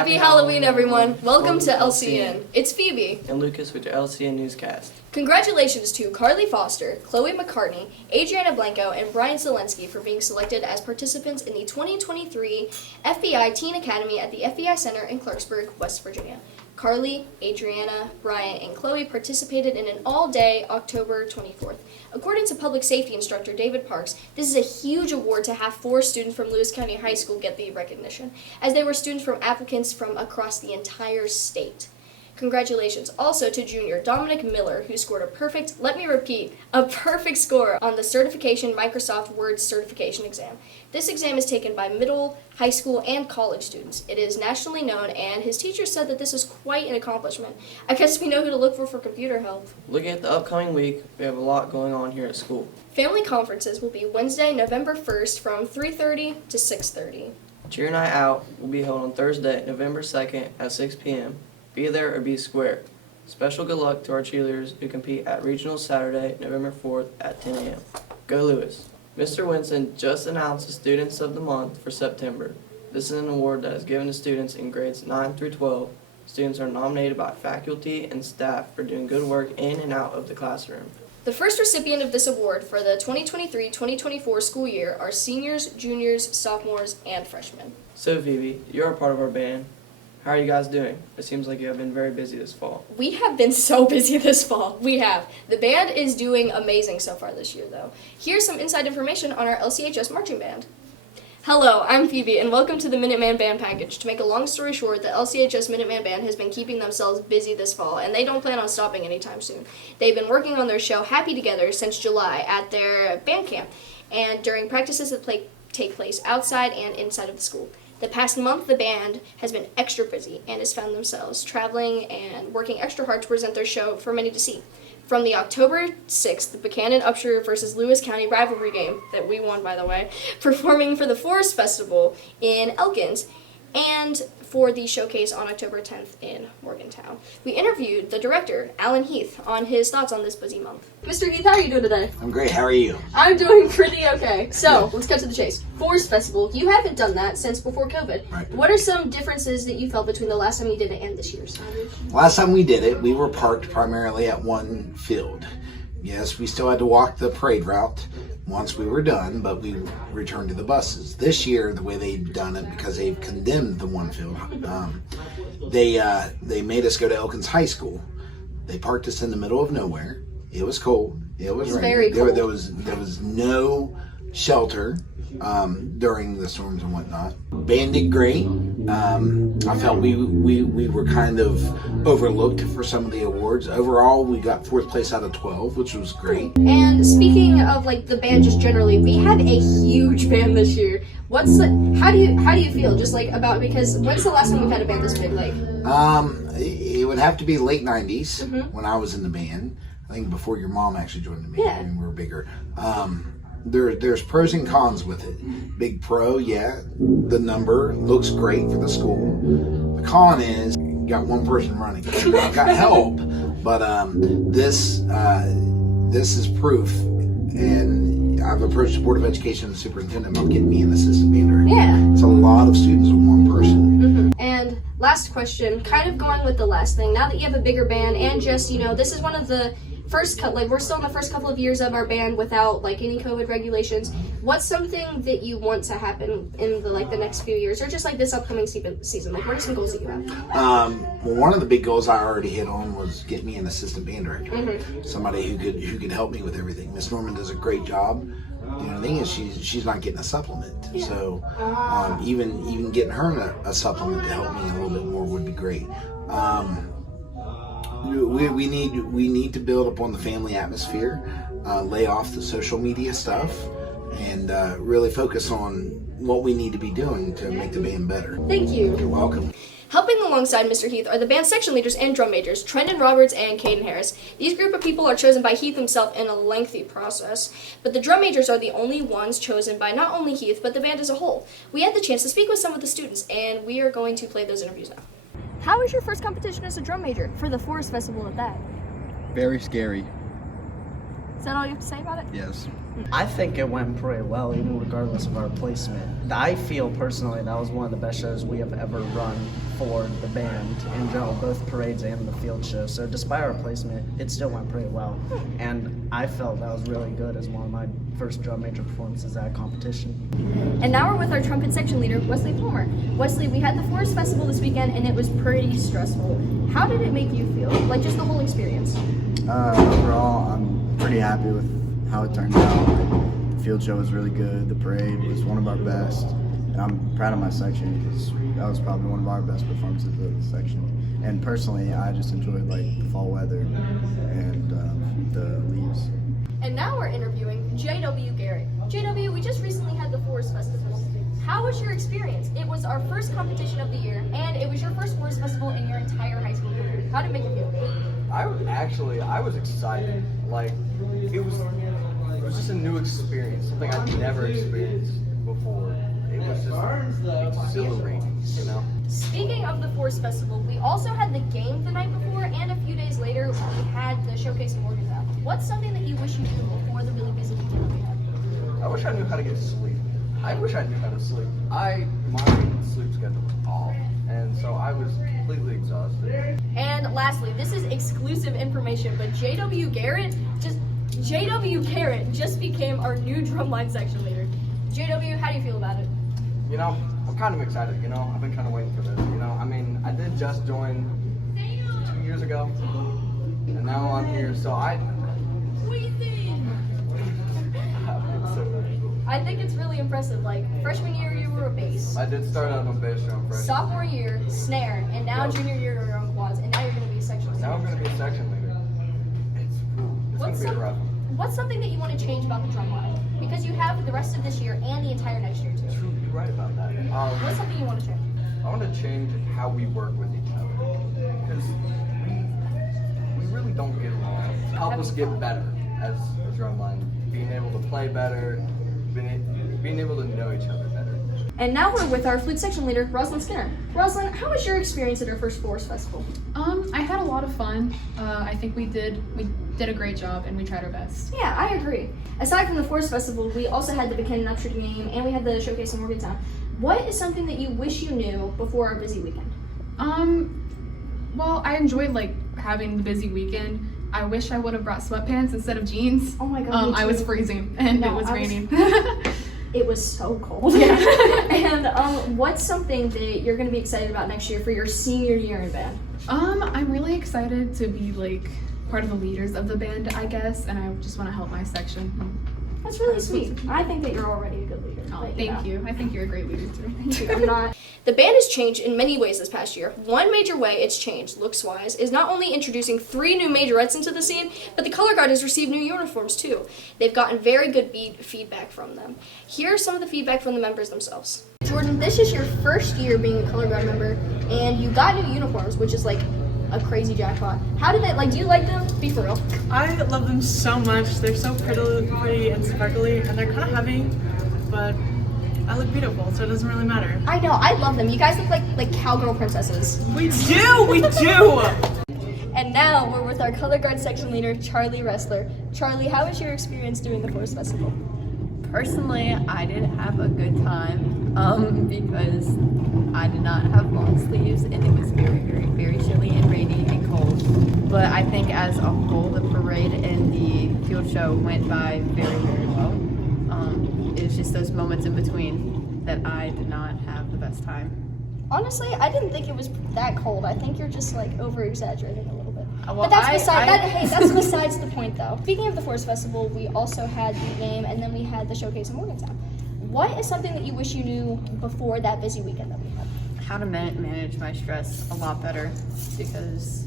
Happy Halloween, everyone. Welcome to LCN. It's Phoebe. And Lucas with your LCN Newscast. Congratulations to Carly Foster, Chloe McCartney, Adriana Blanco, and Brian Zelensky for being selected as participants in the 2023 FBI Teen Academy at the FBI Center in Clarksburg, West Virginia. Carly, Adriana, Brian, and Chloe participated in an all-day October 24th. According to public safety instructor David Parks, this is a huge award to have 4 students from Lewis County High School get the recognition, as they were students from applicants from across the entire state. Congratulations also to junior Dominic Miller, who scored a perfect score on the Certification Microsoft Word Certification exam. This exam is taken by middle, high school, and college students. It is nationally known, and his teacher said that this is quite an accomplishment. I guess we know who to look for computer help. Looking at the upcoming week, we have a lot going on here at school. Family conferences will be Wednesday, November 1st from 3:30 to 6:30. Cheer Night Out will be held on Thursday, November 2nd at 6 p.m. Be there or be square. Special good luck to our cheerleaders who compete at Regional Saturday, November 4th at 10 a.m. Go Lewis! Mr. Winston just announced the Students of the Month for September. This is an award that is given to students in grades 9 through 12. Students are nominated by faculty and staff for doing good work in and out of the classroom. The first recipient of this award for the 2023-2024 school year are seniors, juniors, sophomores, and freshmen. So Phoebe, you're a part of our band. How are you guys doing? It seems like you have been very busy this fall. We have been so busy this fall. We have. The band is doing amazing so far this year, though. Here's some inside information on our LCHS marching band. Hello, I'm Phoebe, and welcome to the Minuteman Band Package. To make a long story short, the LCHS Minuteman Band has been keeping themselves busy this fall, and they don't plan on stopping anytime soon. They've been working on their show Happy Together since July at their band camp, and during practices that take place outside and inside of the school. The past month, the band has been extra busy and has found themselves traveling and working extra hard to present their show for many to see. From the October 6th, the Buchanan-Upshur versus Lewis County rivalry game, that we won, by the way, performing for the Forest Festival in Elkins, and for the showcase on October 10th in Morgantown. We interviewed the director, Alan Heath, on his thoughts on this busy month. Mr. Heath, how are you doing today? I'm great. How are you? I'm doing pretty okay. So, let's cut to the chase. Forest Festival, you haven't done that since before COVID. Right. What are some differences that you felt between the last time you did it and this year's? Last time we did it, we were parked primarily at one field. Yes, we still had to walk the parade route once we were done, but we returned to the buses. This year, the way they've done it, because they've condemned the one field, they made us go to Elkins High School. They parked us in the middle of nowhere. It was cold. It was raining. Very cold. There was no shelter during the storms and whatnot. Band did great. I felt we were kind of overlooked for some of the awards. Overall, we got 4th place out of 12, which was great. And speaking of like the band just generally, we have a huge band this year. How do you feel just like about, because when's the last time we've had a band this big? Like it would have to be late 90s when I was in the band. I think before your mom actually joined the band, Yeah. and we were bigger. There's pros and cons with it. Big pro, yeah, the number looks great for the school. The con is you got one person running. I've got help, but this is proof, and I've approached the Board of Education and the superintendent about getting me an assistant band director. Yeah. It's a lot of students with one person. And last question, kind of going with the last thing, now that you have a bigger band and just, this is one of the we're still in the first couple of years of our band without like any COVID regulations. What's something that you want to happen in the next few years, or just like this upcoming season? Like, what are some goals that you have? Well, one of the big goals I already hit on was get me an assistant band director, somebody who could help me with everything. Miss Norman does a great job. The thing is, she's not getting a supplement, so even getting her a supplement to help me a little bit more would be great. We need to build upon the family atmosphere, lay off the social media stuff, and really focus on what we need to be doing to make the band better. Thank you. You're welcome. Helping alongside Mr. Heath are the band section leaders and drum majors, Trendon Roberts and Caden Harris. These group of people are chosen by Heath himself in a lengthy process, but the drum majors are the only ones chosen by not only Heath, but the band as a whole. We had the chance to speak with some of the students, and we are going to play those interviews now. How was your first competition as a drum major, for the Forest Festival at that? Very scary. Is that all you have to say about it? Yes. I think it went pretty well, even regardless of our placement. I feel personally that was one of the best shows we have ever run for the band in general, both parades and the field show. So despite our placement, it still went pretty well. And I felt that was really good as one of my first drum major performances at a competition. And now we're with our trumpet section leader, Wesley Palmer. Wesley, we had the Forest Festival this weekend and it was pretty stressful. How did it make you feel? Like just the whole experience? Overall, I'm pretty happy with how it turned out. Like, the field show was really good. The parade was one of our best. And I'm proud of my section because that was probably one of our best performances of the section. And personally, I just enjoyed like the fall weather and the leaves. And now we're interviewing JW Garrett. JW, we just recently had the Forest Festival. How was your experience? It was our first competition of the year, and it was your first Forest Festival in your entire high school career. How did it make you feel? I was excited. Like, it was just a new experience, something I'd never experienced before. It was just exhilarating, you know? Speaking of the Forest Festival, we also had the game the night before, and a few days later, we had the showcase in Morgantown. What's something that you wish you knew before the really busy weekend that we had? I wish I knew how to get sleep. I wish I knew how to sleep. My sleep schedule was off, and so I was completely exhausted. And lastly, this is exclusive information, but JW Garrett just became our new drumline section leader. JW, how do you feel about it? You know, I'm kind of excited, you know? I've been kind of waiting for this, you know? I mean, I did just join 2 years ago, and now I'm here, so I think it's really impressive. Like, freshman year, you were a bass. I did start out on bass drum freshman. Sophomore year, snare, and now Yep. junior year, you're on quads, and now you're going to be a section leader. Now I'm going to be a section leader. It's going to be a rough one. What's something that you want to change about the drum line? Because you have the rest of this year and the entire next year, too. True, you're right about that. What's something you want to change? I want to change how we work with each other. Because we really don't get along. Help us get better as a drum line. Being able to play better, being able to know each other better. And now we're with our flute section leader, Rosalind Skinner. Rosalind, how was your experience at our first Forest Festival? I had a lot of fun. I think we did a great job and we tried our best. Yeah, I agree. Aside from the Forest Festival, we also had the Buchanan Upshur game and we had the showcase in Morgantown. What is something that you wish you knew before our busy weekend? Well, I enjoyed like having the busy weekend. I wish I would have brought sweatpants instead of jeans. Oh my god, me I was too. freezing and No, it was raining. It was so cold. Yeah. And what's something that you're going to be excited about next year for your senior year in band? I'm really excited to be like part of the leaders of the band, I guess, and I just want to help my section. That's really sweet. I think that you're already a good leader. Oh, but, thank you. I think you're a great leader too. Thank you. I'm not. The band has changed in many ways this past year. One major way it's changed, looks-wise, is not only introducing 3 new majorettes into the scene, but the color guard has received new uniforms too. They've gotten very good feedback from them. Here's some of the feedback from the members themselves. Jordan, this is your first year being a color guard member, and you got new uniforms, which is like a crazy jackpot. How did do you like them? Be for real. I love them so much. They're so pretty and sparkly, and they're kind of heavy, but I look beautiful, so it doesn't really matter. I know, I love them. You guys look like cowgirl princesses. We do! And now we're with our color guard section leader, Charlie Wrestler. Charlie, how was your experience doing the Forest Festival? Personally, I didn't have a good time because I did not have long sleeves and it was very, very, very chilly and rainy and cold. But I think as a whole, the parade and the field show went by very, very well. It was just those moments in between that I did not have the best time. Honestly, I didn't think it was that cold. I think you're just over-exaggerating a little bit. Well, But that's that's besides the point, though. Speaking of the Forest Festival, we also had the game, and then we had the showcase in Morgantown. What is something that you wish you knew before that busy weekend that we had? How to manage my stress a lot better because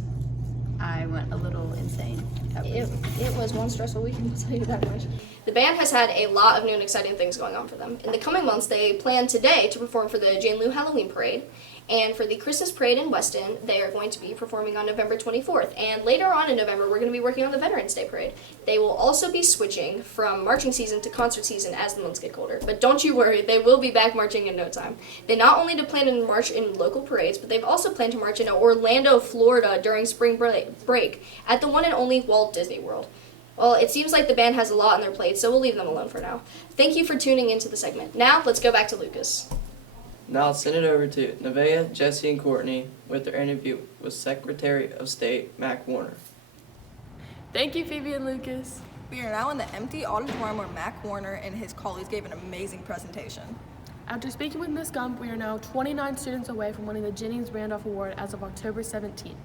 I went a little insane. It was one stressful weekend, I'll tell you that much. The band has had a lot of new and exciting things going on for them. In the coming months, they plan today to perform for the Jane Lou Halloween Parade, and for the Christmas Parade in Weston, they are going to be performing on November 24th. And later on in November, we're going to be working on the Veterans Day Parade. They will also be switching from marching season to concert season as the months get colder. But don't you worry, they will be back marching in no time. They not only plan to march in local parades, but they've also planned to march in Orlando, Florida during spring break at the one and only Walt Disney World. Well, it seems like the band has a lot on their plate, so we'll leave them alone for now. Thank you for tuning into the segment. Now, let's go back to Lucas. Now I'll send it over to Nevaeh, Jesse, and Courtney with their interview with Secretary of State Mac Warner. Thank you, Phoebe and Lucas. We are now in the empty auditorium where Mac Warner and his colleagues gave an amazing presentation. After speaking with Ms. Gump, we are now 29 students away from winning the Jennings Randolph Award as of October 17th.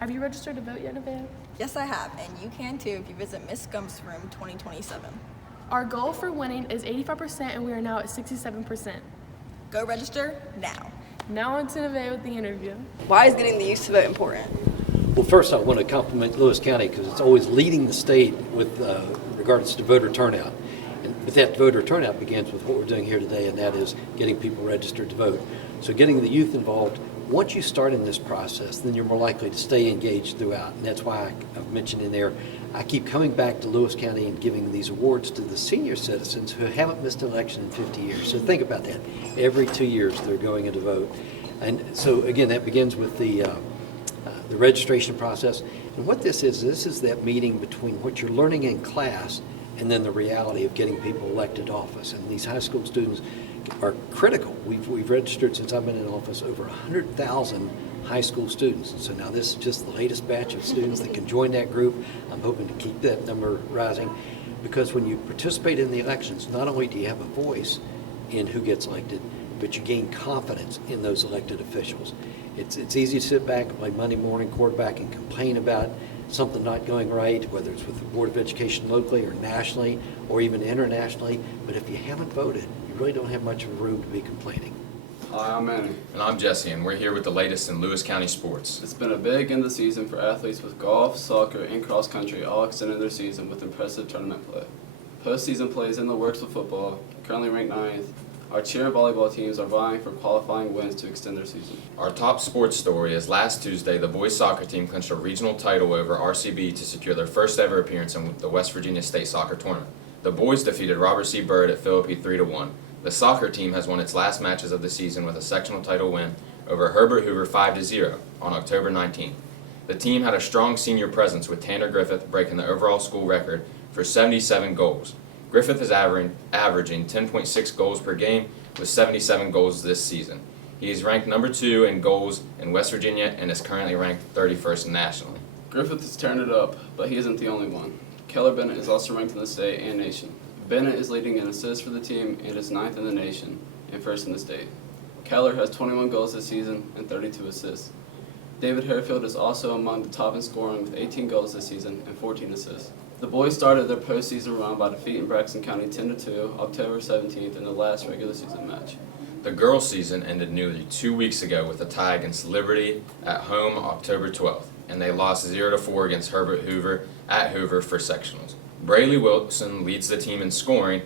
Have you registered to vote yet, Nevaeh? Yes, I have, and you can too if you visit Miss Gump's room 2027. Our goal for winning is 85%, and we are now at 67%. Go register now. Now on to Nevaeh with the interview. Why is getting the youth to vote important? Well, first I want to compliment Lewis County because it's always leading the state with regards to voter turnout. But that voter turnout begins with what we're doing here today, and that is getting people registered to vote. So getting the youth involved, once you start in this process, then you're more likely to stay engaged throughout. And that's why I've mentioned in there, I keep coming back to Lewis County and giving these awards to the senior citizens who haven't missed an election in 50 years. So think about that. Every 2 years they're going in to vote. And so again, that begins with the registration process. And what this is that meeting between what you're learning in class and then the reality of getting people elected to office. And these high school students are critical. We've registered since I've been in office over 100,000 high school students. And so now this is just the latest batch of students that can join that group. I'm hoping to keep that number rising because when you participate in the elections, not only do you have a voice in who gets elected, but you gain confidence in those elected officials. It's easy to sit back and play Monday morning quarterback and complain about something not going right, whether it's with the Board of Education locally or nationally or even internationally. But if you haven't voted, you really don't have much of a room to be complaining. Hi, I'm Manny. And I'm Jesse, and we're here with the latest in Lewis County sports. It's been a big end of the season for athletes with golf, soccer, and cross country all extending their season with impressive tournament play. Postseason play is in the works with football, currently ranked 9th. Our cheer and volleyball teams are vying for qualifying wins to extend their season. Our top sports story is last Tuesday, the boys soccer team clinched a regional title over RCB to secure their first ever appearance in the West Virginia State Soccer Tournament. The boys defeated Robert C. Byrd at Philippi 3-1. The soccer team has won its last matches of the season with a sectional title win over Herbert Hoover 5-0 on October 19th. The team had a strong senior presence with Tanner Griffith breaking the overall school record for 77 goals. Griffith is averaging 10.6 goals per game with 77 goals this season. He is ranked number 2 in goals in West Virginia and is currently ranked 31st nationally. Griffith has turned it up, but he isn't the only one. Keller Bennett is also ranked in the state and nation. Bennett is leading in assists for the team and is 9th in the nation and 1st in the state. Keller has 21 goals this season and 32 assists. David Harefield is also among the top in scoring with 18 goals this season and 14 assists. The boys started their postseason run by defeating Braxton County 10-2 October 17th in the last regular season match. The girls' season ended nearly 2 weeks ago with a tie against Liberty at home October 12th, and they lost 0-4 against Herbert Hoover at Hoover for sectionals. Braylee Wilson leads the team in scoring.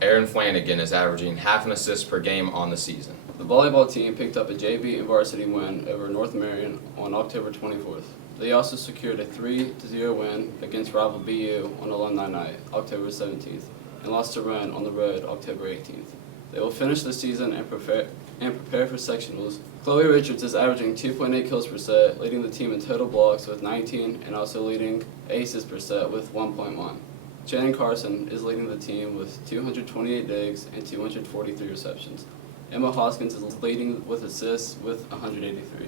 Aaron Flanagan is averaging half an assist per game on the season. The volleyball team picked up a JV and varsity win over North Marion on October 24th. They also secured a 3-0 win against rival BU on Alumni Night, October 17th, and lost to Rennes on the road, October 18th. They will finish the season and prepare for sectionals. Chloe Richards is averaging 2.8 kills per set, leading the team in total blocks with 19 and also leading aces per set with 1.1. Shannon Carson is leading the team with 228 digs and 243 receptions. Emma Hoskins is leading with assists with 183.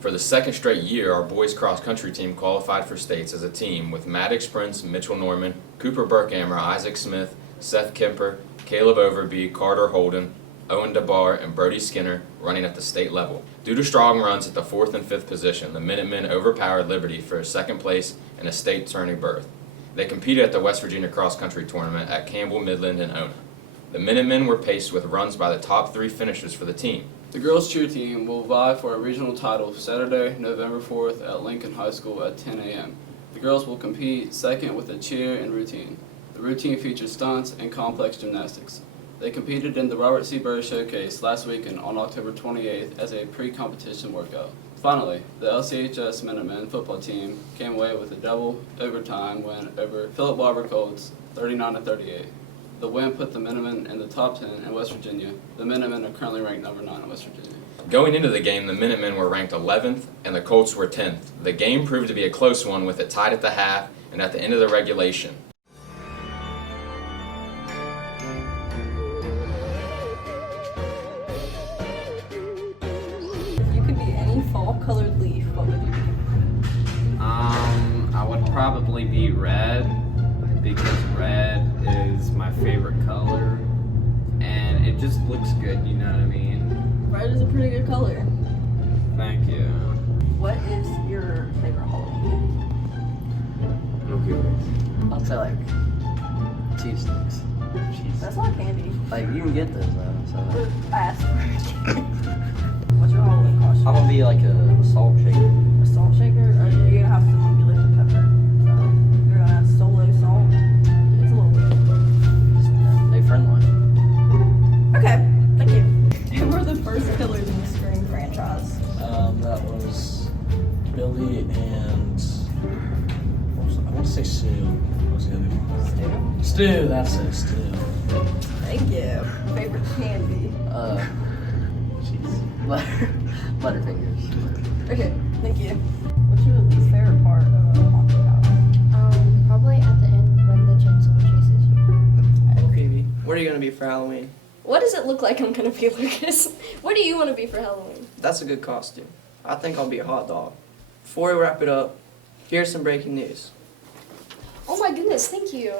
For the second straight year, our boys cross-country team qualified for states as a team with Maddox Prince, Mitchell Norman, Cooper Burkhammer, Isaac Smith, Seth Kemper, Caleb Overby, Carter Holden, Owen DeBar, and Brody Skinner running at the state level. Due to strong runs at the 4th and 5th position, the Minutemen overpowered Liberty for a second place and a state tourney berth. They competed at the West Virginia cross-country tournament at Campbell, Midland, and Ona. The Minutemen were paced with runs by the top 3 finishers for the team. The girls' cheer team will vie for a regional title Saturday, November 4th at Lincoln High School at 10 a.m. The girls will compete second with a cheer and routine. The routine features stunts and complex gymnastics. They competed in the Robert C. Byrd Showcase last weekend on October 28th as a pre-competition workout. Finally, the LCHS Minutemen football team came away with a double overtime win over Philip Barber Colts, 39-38. The win put the Minutemen in the top 10 in West Virginia. The Minutemen are currently ranked number 9 in West Virginia. Going into the game, the Minutemen were ranked 11th and the Colts were 10th. The game proved to be a close one with it tied at the half and at the end of the regulation. probably be red because red is my favorite color and it just looks good, you know what I mean? Red is a pretty good color. Thank you. What is your favorite Halloween? I'll say like cheese sticks. That's not candy. Like you can get those though. So I asked for it. What's your Halloween costume? I'm gonna be like a salt shaker. A salt shaker? Or are you gonna have some eucalyptus pepper? You're gonna have solo salt? It's a little weird. They friendly. Okay, thank you. Who were the first killers in the Scream franchise? That was Billy and I want to say Sue. What was the other one? Stu, that's it, Stu. Thank you. Favorite candy? Butterfingers. Okay, thank you. What's your least favorite part of a haunted house? Probably at the end when the chainsaw chases you. Phoebe, what are you gonna be for Halloween? What does it look like I'm gonna be, Lucas? What do you want to be for Halloween? That's a good costume. I think I'll be a hot dog. Before we wrap it up, here's some breaking news. Oh my goodness, thank you.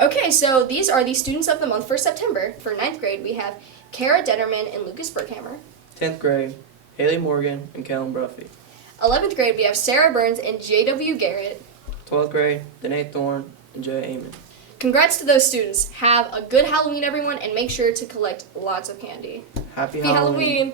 Okay, so these are the students of the month for September. For 9th grade, we have Kara Detterman and Lucas Berghammer. 10th grade, Haley Morgan and Kellen Bruffy. 11th grade, we have Sarah Burns and J.W. Garrett. 12th grade, Danae Thorne and Jay Amon. Congrats to those students. Have a good Halloween, everyone, and make sure to collect lots of candy. Happy Happy Halloween.